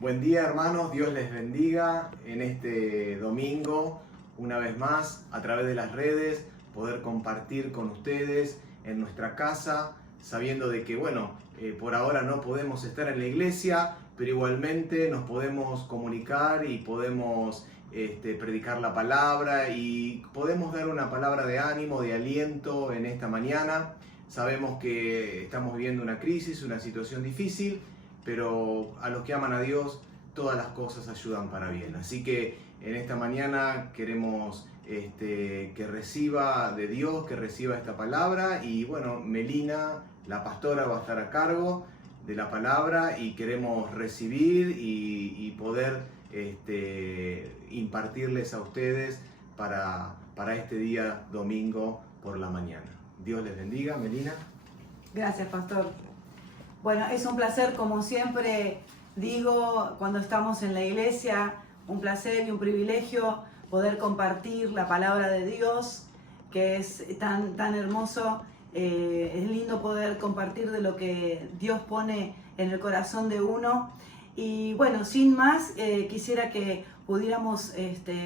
Buen día, hermanos, Dios les bendiga en este domingo, una vez más, a través de las redes, poder compartir con ustedes en nuestra casa, sabiendo de que, por ahora no podemos estar en la iglesia, pero igualmente nos podemos comunicar y podemos predicar la palabra y podemos dar una palabra de ánimo, de aliento en esta mañana. Sabemos que estamos viviendo una crisis, una situación difícil, pero a los que aman a Dios, todas las cosas ayudan para bien. Así que en esta mañana queremos que reciba de Dios, que reciba esta palabra. Y Melina, la pastora, va a estar a cargo de la palabra y queremos recibir y poder impartirles a ustedes para este día domingo por la mañana. Dios les bendiga. Melina. Gracias, pastor. Bueno, es un placer, como siempre digo, cuando estamos en la iglesia, un placer y un privilegio poder compartir la palabra de Dios, que es tan hermoso. Es lindo poder compartir de lo que Dios pone en el corazón de uno. Y bueno, sin más, quisiera que pudiéramos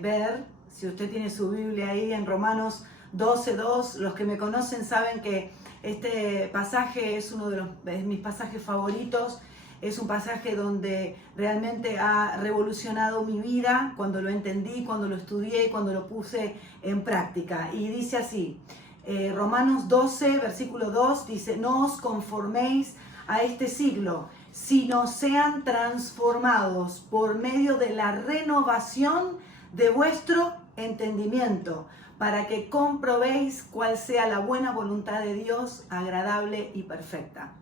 ver, si usted tiene su Biblia ahí, en Romanos 12:2. Los que me conocen saben que este pasaje es uno de mis pasajes favoritos. Es un pasaje donde realmente ha revolucionado mi vida cuando lo entendí, cuando lo estudié, cuando lo puse en práctica. Y dice así, Romanos 12, versículo 2, dice: no os conforméis a este siglo, sino sean transformados por medio de la renovación de vuestro entendimiento, para que comprobéis cuál sea la buena voluntad de Dios, agradable y perfecta.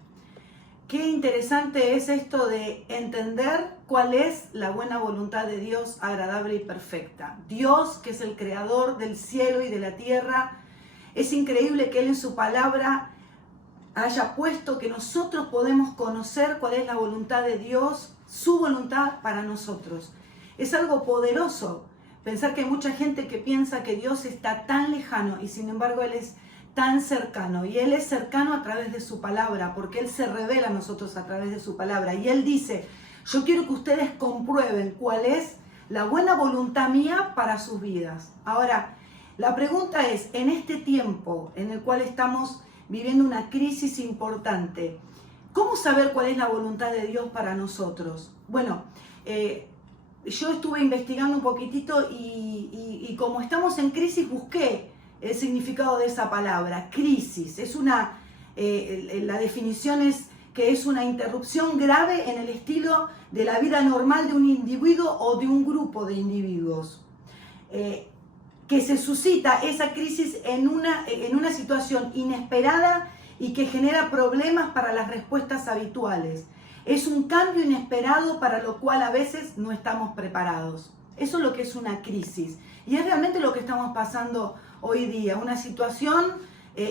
Qué interesante es esto de entender cuál es la buena voluntad de Dios, agradable y perfecta. Dios, que es el creador del cielo y de la tierra, es increíble que Él en su palabra haya puesto que nosotros podemos conocer cuál es la voluntad de Dios, su voluntad para nosotros. Es algo poderoso pensar que hay mucha gente que piensa que Dios está tan lejano y sin embargo Él es tan cercano. Y Él es cercano a través de su palabra, porque Él se revela a nosotros a través de su palabra. Y Él dice: yo quiero que ustedes comprueben cuál es la buena voluntad mía para sus vidas. Ahora, la pregunta es, en este tiempo en el cual estamos viviendo una crisis importante, ¿cómo saber cuál es la voluntad de Dios para nosotros? Bueno, yo estuve investigando un poquitito y como estamos en crisis, busqué el significado de esa palabra, crisis. Es la definición es que es una interrupción grave en el estilo de la vida normal de un individuo o de un grupo de individuos. Que se suscita esa crisis en una situación inesperada y que genera problemas para las respuestas habituales. Es un cambio inesperado para lo cual a veces no estamos preparados. Eso es lo que es una crisis. Y es realmente lo que estamos pasando hoy día, una situación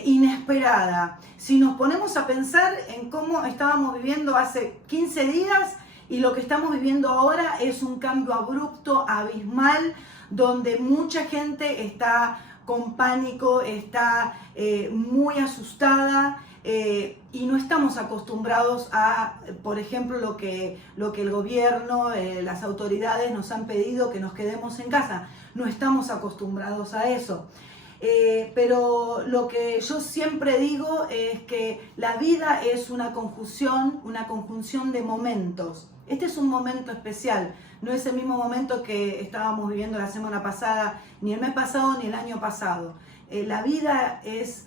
inesperada. Si nos ponemos a pensar en cómo estábamos viviendo hace 15 días y lo que estamos viviendo ahora, es un cambio abrupto, abismal, donde mucha gente está con pánico, está muy asustada. Y no estamos acostumbrados a, por ejemplo, lo que el gobierno, las autoridades nos han pedido, que nos quedemos en casa. No estamos acostumbrados a eso. Pero lo que yo siempre digo es que la vida es una conjunción de momentos. Este es un momento especial, no es el mismo momento que estábamos viviendo la semana pasada, ni el mes pasado, ni el año pasado. La vida es,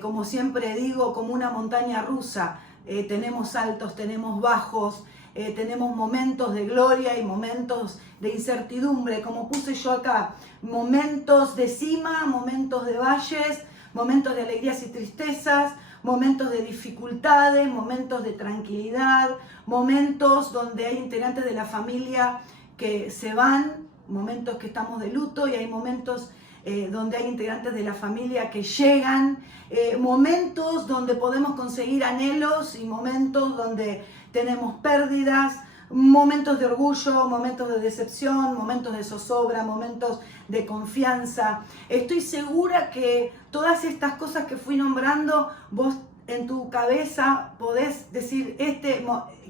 como siempre digo, como una montaña rusa. Tenemos altos, tenemos bajos, tenemos momentos de gloria y momentos de incertidumbre, como puse yo acá, momentos de cima, momentos de valles, momentos de alegrías y tristezas, momentos de dificultades, momentos de tranquilidad, momentos donde hay integrantes de la familia que se van, momentos que estamos de luto, y hay momentos donde hay integrantes de la familia que llegan, momentos donde podemos conseguir anhelos y momentos donde tenemos pérdidas, momentos de orgullo, momentos de decepción, momentos de zozobra, momentos de confianza. Estoy segura que todas estas cosas que fui nombrando, vos en tu cabeza podés decir,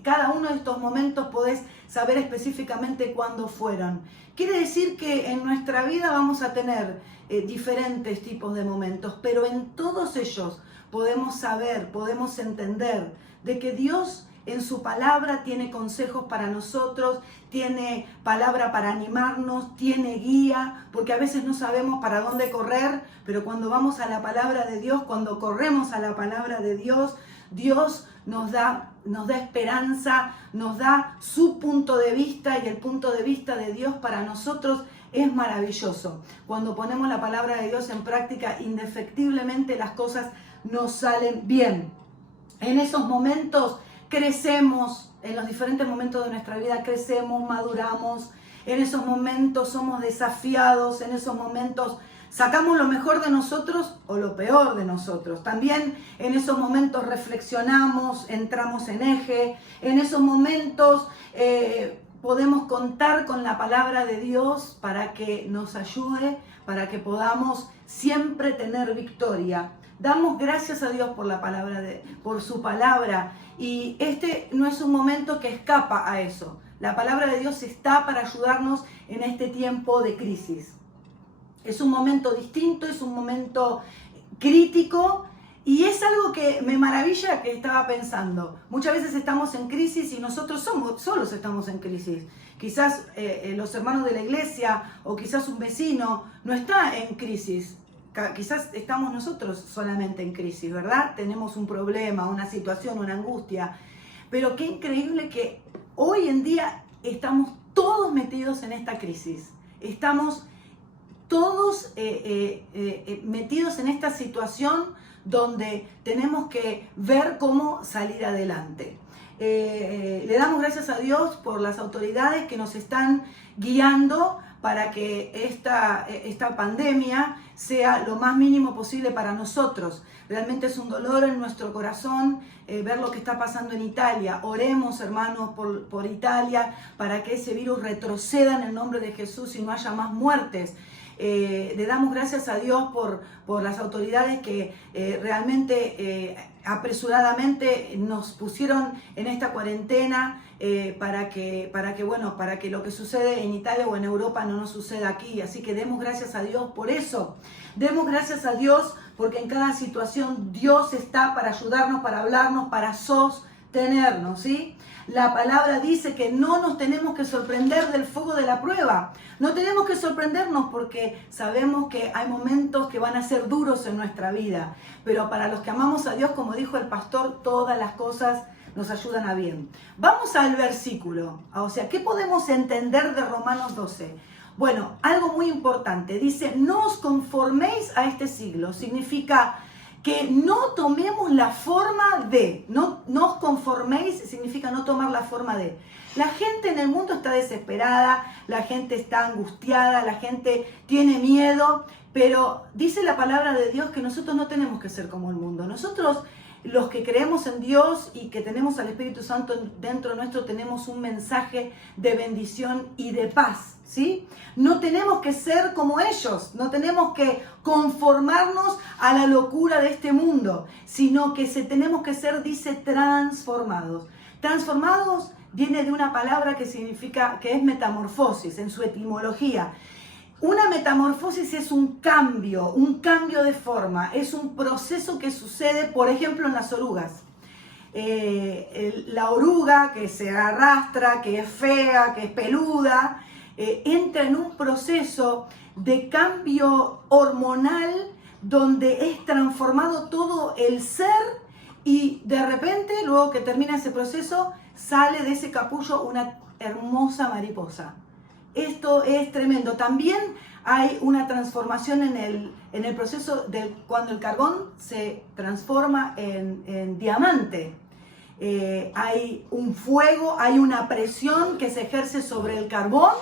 cada uno de estos momentos podés saber específicamente cuándo fueron. Quiere decir que en nuestra vida vamos a tener diferentes tipos de momentos, pero en todos ellos podemos saber, podemos entender de que Dios en su palabra tiene consejos para nosotros, tiene palabra para animarnos, tiene guía, porque a veces no sabemos para dónde correr, pero cuando vamos a la palabra de Dios, cuando corremos a la palabra de Dios, Dios nos da esperanza, nos da su punto de vista, y el punto de vista de Dios para nosotros es maravilloso. Cuando ponemos la palabra de Dios en práctica, indefectiblemente las cosas nos salen bien. En esos momentos crecemos, en los diferentes momentos de nuestra vida crecemos, maduramos, en esos momentos somos desafiados, en esos momentos sacamos lo mejor de nosotros o lo peor de nosotros. También en esos momentos reflexionamos, entramos en eje, en esos momentos podemos contar con la palabra de Dios para que nos ayude, para que podamos siempre tener victoria. Damos gracias a Dios por la palabra, por su palabra, y este no es un momento que escapa a eso. La palabra de Dios está para ayudarnos en este tiempo de crisis. Es un momento distinto, es un momento crítico, y es algo que me maravilla que estaba pensando. Muchas veces estamos en crisis y nosotros solos estamos en crisis. Quizás los hermanos de la iglesia o quizás un vecino no está en crisis. Quizás estamos nosotros solamente en crisis, ¿verdad? Tenemos un problema, una situación, una angustia. Pero qué increíble que hoy en día estamos todos metidos en esta crisis. Estamos todos metidos en esta situación donde tenemos que ver cómo salir adelante. Le damos gracias a Dios por las autoridades que nos están guiando para que esta pandemia sea lo más mínimo posible para nosotros. Realmente es un dolor en nuestro corazón ver lo que está pasando en Italia. Oremos, hermanos, por Italia, para que ese virus retroceda en el nombre de Jesús y no haya más muertes. Le damos gracias a Dios por las autoridades que realmente apresuradamente nos pusieron en esta cuarentena para que lo que sucede en Italia o en Europa no nos suceda aquí. Así que demos gracias a Dios por eso. Demos gracias a Dios porque en cada situación Dios está para ayudarnos, para hablarnos, para sostenernos, ¿sí? La palabra dice que no nos tenemos que sorprender del fuego de la prueba. No tenemos que sorprendernos porque sabemos que hay momentos que van a ser duros en nuestra vida. Pero para los que amamos a Dios, como dijo el pastor, todas las cosas nos ayudan a bien. Vamos al versículo. O sea, ¿qué podemos entender de Romanos 12? Bueno, algo muy importante. Dice, no os conforméis a este siglo. Significa que no tomemos la forma de, no os conforméis, significa no tomar la forma de. La gente en el mundo está desesperada, la gente está angustiada, la gente tiene miedo, pero dice la palabra de Dios que nosotros no tenemos que ser como el mundo. Nosotros, los que creemos en Dios y que tenemos al Espíritu Santo dentro nuestro, tenemos un mensaje de bendición y de paz, ¿sí? No tenemos que ser como ellos, no tenemos que conformarnos a la locura de este mundo, sino que tenemos que ser, dice, transformados. Transformados viene de una palabra que significa, que es metamorfosis en su etimología. Una metamorfosis es un cambio de forma, es un proceso que sucede, por ejemplo, en las orugas. La oruga que se arrastra, que es fea, que es peluda, entra en un proceso de cambio hormonal donde es transformado todo el ser y de repente, luego que termina ese proceso, sale de ese capullo una hermosa mariposa. Esto es tremendo. También hay una transformación en el proceso de cuando el carbón se transforma en diamante. Hay un fuego, hay una presión que se ejerce sobre el carbón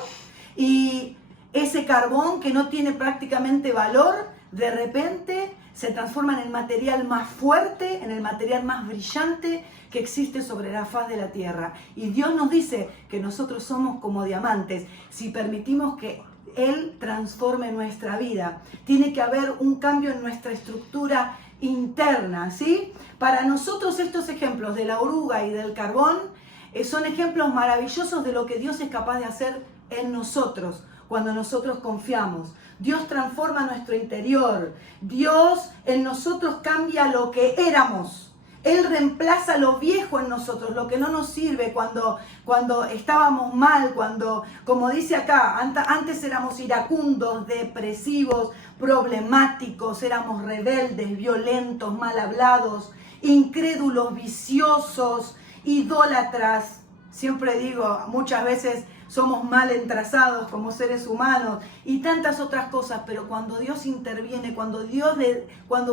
y ese carbón que no tiene prácticamente valor, de repente se transforma en el material más fuerte, en el material más brillante que existe sobre la faz de la tierra. Y Dios nos dice que nosotros somos como diamantes si permitimos que Él transforme nuestra vida. Tiene que haber un cambio en nuestra estructura interna, ¿sí? Para nosotros estos ejemplos de la oruga y del carbón son ejemplos maravillosos de lo que Dios es capaz de hacer en nosotros cuando nosotros confiamos. Dios transforma nuestro interior. Dios en nosotros cambia lo que éramos. Él reemplaza lo viejo en nosotros, lo que no nos sirve cuando estábamos mal, cuando, como dice acá, antes éramos iracundos, depresivos, problemáticos, éramos rebeldes, violentos, mal hablados, incrédulos, viciosos, idólatras. Siempre digo, muchas veces somos mal entrazados como seres humanos y tantas otras cosas, pero cuando Dios interviene, cuando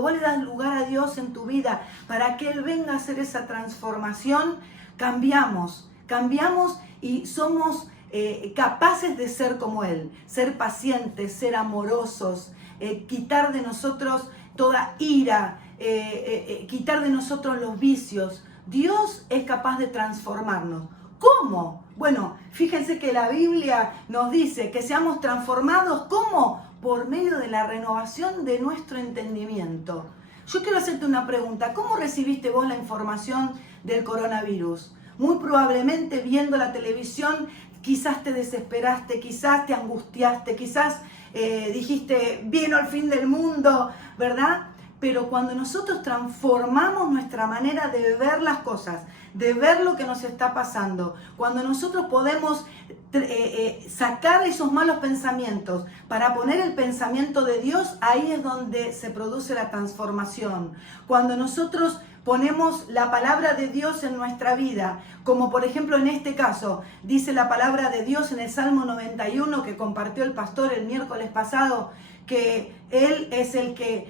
vos le das lugar a Dios en tu vida para que Él venga a hacer esa transformación, cambiamos y somos capaces de ser como Él, ser pacientes, ser amorosos, quitar de nosotros toda ira, quitar de nosotros los vicios. Dios es capaz de transformarnos. ¿Cómo? Bueno, fíjense que la Biblia nos dice que seamos transformados. ¿Cómo? Por medio de la renovación de nuestro entendimiento. Yo quiero hacerte una pregunta. ¿Cómo recibiste vos la información del coronavirus? Muy probablemente viendo la televisión, quizás te desesperaste, quizás te angustiaste, quizás dijiste, vino el fin del mundo, ¿verdad? Pero cuando nosotros transformamos nuestra manera de ver las cosas, de ver lo que nos está pasando, cuando nosotros podemos sacar esos malos pensamientos para poner el pensamiento de Dios, ahí es donde se produce la transformación. Cuando nosotros ponemos la palabra de Dios en nuestra vida, como por ejemplo en este caso, dice la palabra de Dios en el Salmo 91 que compartió el pastor el miércoles pasado, que Él es el que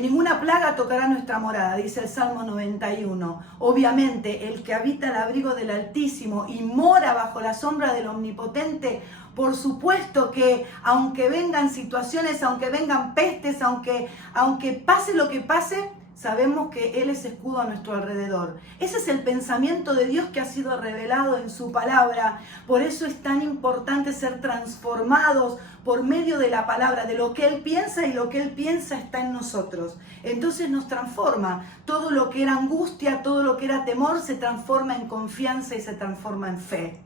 ninguna plaga tocará nuestra morada, dice el Salmo 91. Obviamente, el que habita el abrigo del Altísimo y mora bajo la sombra del Omnipotente, por supuesto que aunque vengan situaciones, aunque vengan pestes, aunque pase lo que pase, sabemos que Él es escudo a nuestro alrededor. Ese es el pensamiento de Dios que ha sido revelado en su palabra. Por eso es tan importante ser transformados por medio de la palabra, de lo que Él piensa, y lo que Él piensa está en nosotros. Entonces nos transforma. Todo lo que era angustia, todo lo que era temor, se transforma en confianza y se transforma en fe.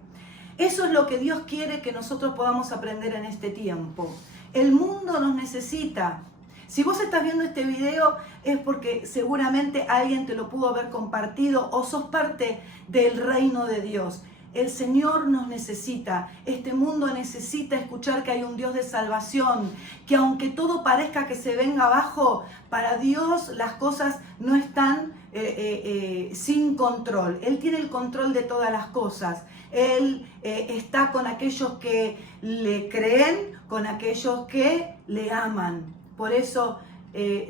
Eso es lo que Dios quiere que nosotros podamos aprender en este tiempo. El mundo nos necesita. Si vos estás viendo este video es porque seguramente alguien te lo pudo haber compartido o sos parte del reino de Dios. El Señor nos necesita, este mundo necesita escuchar que hay un Dios de salvación, que aunque todo parezca que se venga abajo, para Dios las cosas no están sin control. Él tiene el control de todas las cosas. Él está con aquellos que le creen, con aquellos que le aman. Por eso,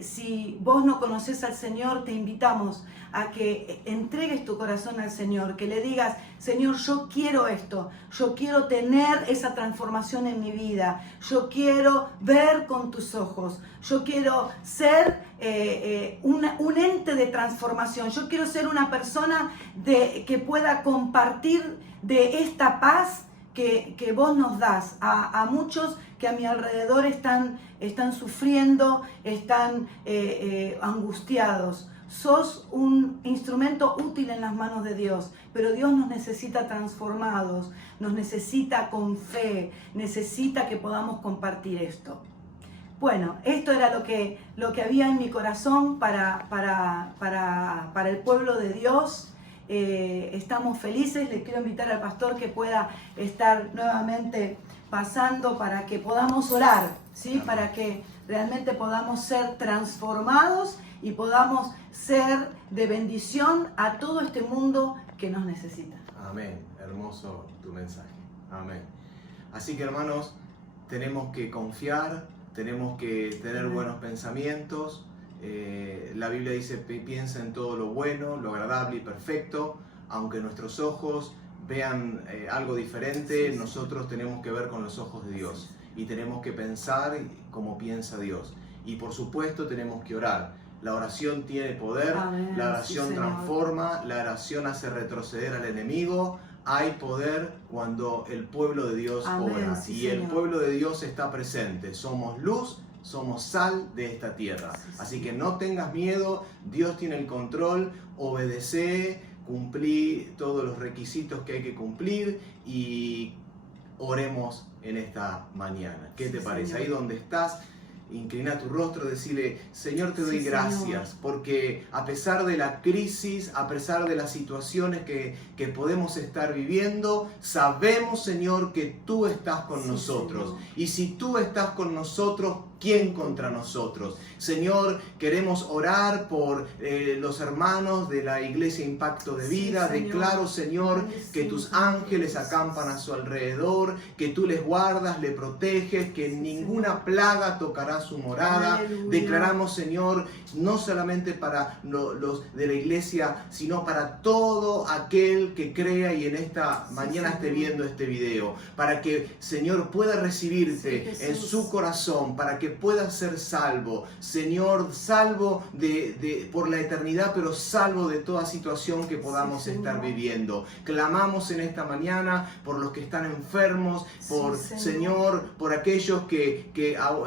si vos no conocés al Señor, te invitamos a que entregues tu corazón al Señor, que le digas, Señor, yo quiero esto, yo quiero tener esa transformación en mi vida, yo quiero ver con tus ojos, yo quiero ser un ente de transformación, yo quiero ser una persona que pueda compartir de esta paz que vos nos das a muchos que a mi alrededor están sufriendo, están angustiados. Sos un instrumento útil en las manos de Dios, pero Dios nos necesita transformados, nos necesita con fe, necesita que podamos compartir esto. Bueno, esto era lo que había en mi corazón para el pueblo de Dios. Estamos felices, les quiero invitar al pastor que pueda estar nuevamente pasando para que podamos orar, ¿sí? Para que realmente podamos ser transformados y podamos ser de bendición a todo este mundo que nos necesita. Amén. Hermoso tu mensaje. Amén. Así que, hermanos, tenemos que confiar, tenemos que tener buenos pensamientos. La Biblia dice, piensa en todo lo bueno, lo agradable y perfecto. Aunque nuestros ojos vean algo diferente, nosotros tenemos que ver con los ojos de Dios y tenemos que pensar como piensa Dios. y por supuesto tenemos que orar. La oración tiene poder, Amén. la oración Sí, transforma, la oración hace retroceder al enemigo. Hay poder cuando el pueblo de Dios Amén. ora, Sí, y el Señor. pueblo de Dios está presente. Somos luz, somos sal de esta tierra. Sí, Así que no tengas miedo, Dios tiene el control, obedece, cumplí todos los requisitos que hay que cumplir y oremos en esta mañana. ¿Qué Sí, te parece? Señor. Ahí donde estás, inclina tu rostro, decirle: Señor, te doy Sí, gracias, Señor. porque a pesar de la crisis, a pesar de las situaciones que podemos estar viviendo, sabemos, Señor, que tú estás con Sí, nosotros. Señor. Y si tú estás con nosotros, ¿quién contra nosotros? Señor, queremos orar por los hermanos de la Iglesia Impacto de Vida. Sí, Señor. Declaro, Señor, que tus Bendecimos, ángeles Jesús. acampan a su alrededor, que tú les guardas, le proteges, que ninguna plaga tocará su morada. Aleluya. Declaramos, Señor, no solamente para los de la iglesia, sino para todo aquel que crea y en esta mañana esté Señor. viendo este video, para que, Señor, pueda recibirte Sí, en Jesús. su corazón, para que pueda ser salvo. Señor, salvo por la eternidad, pero salvo de toda situación que podamos Sí, estar Señor. viviendo. Clamamos en esta mañana por los que están enfermos, por, Sí, Señor, por aquellos que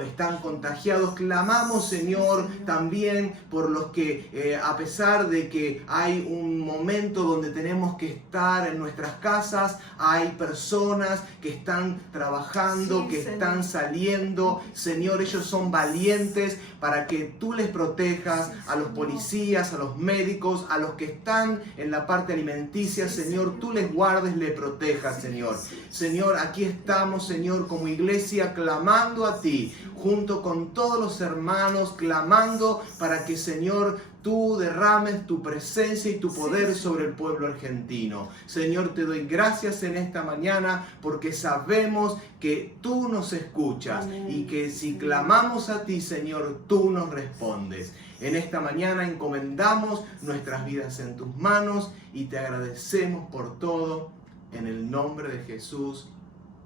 están contagiados. Clamamos, Señor, Señor. también por los que, a pesar de que hay un momento donde tenemos que estar en nuestras casas, hay personas que están trabajando, Sí, que Señor. están saliendo. Señor, ellos son valientes para que tú les protejas, Sí, a los Señor. policías, a los médicos, a los que están en la parte alimenticia. Sí, Señor, Señor. tú les guardes, les protejas, Sí, Señor. sí. Señor, aquí estamos, Señor, como iglesia, clamando a ti, junto con todos los hermanos, clamando para que, Señor, tú derrames tu presencia y tu Sí, poder Señor. sobre el pueblo argentino. Señor, te doy gracias en esta mañana porque sabemos que tú nos escuchas. Amén. Y que si Señor. clamamos a ti, Señor, tú nos respondes. En esta mañana encomendamos nuestras vidas en tus manos y te agradecemos por todo. En el nombre de Jesús.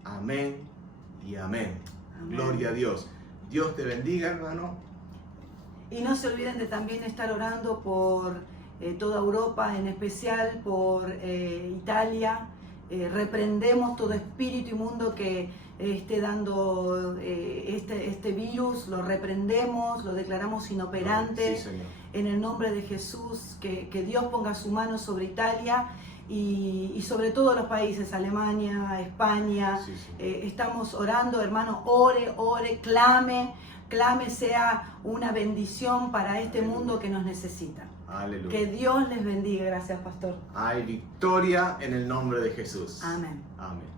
Amén y amén. Amén. Gloria a Dios. Dios te bendiga, hermano. Y no se olviden de también estar orando por toda Europa, en especial por Italia. Reprendemos todo espíritu inmundo que esté dando este virus, lo reprendemos, lo declaramos inoperante. Sí, Señor. En el nombre de Jesús, que Dios ponga su mano sobre Italia y sobre todos los países, Alemania, España. Sí, sí. Estamos orando, hermano, ore, clame, sea una bendición para este mundo que nos necesita. Aleluya. Que Dios les bendiga. Gracias, pastor. Hay victoria en el nombre de Jesús. Amén. Amén.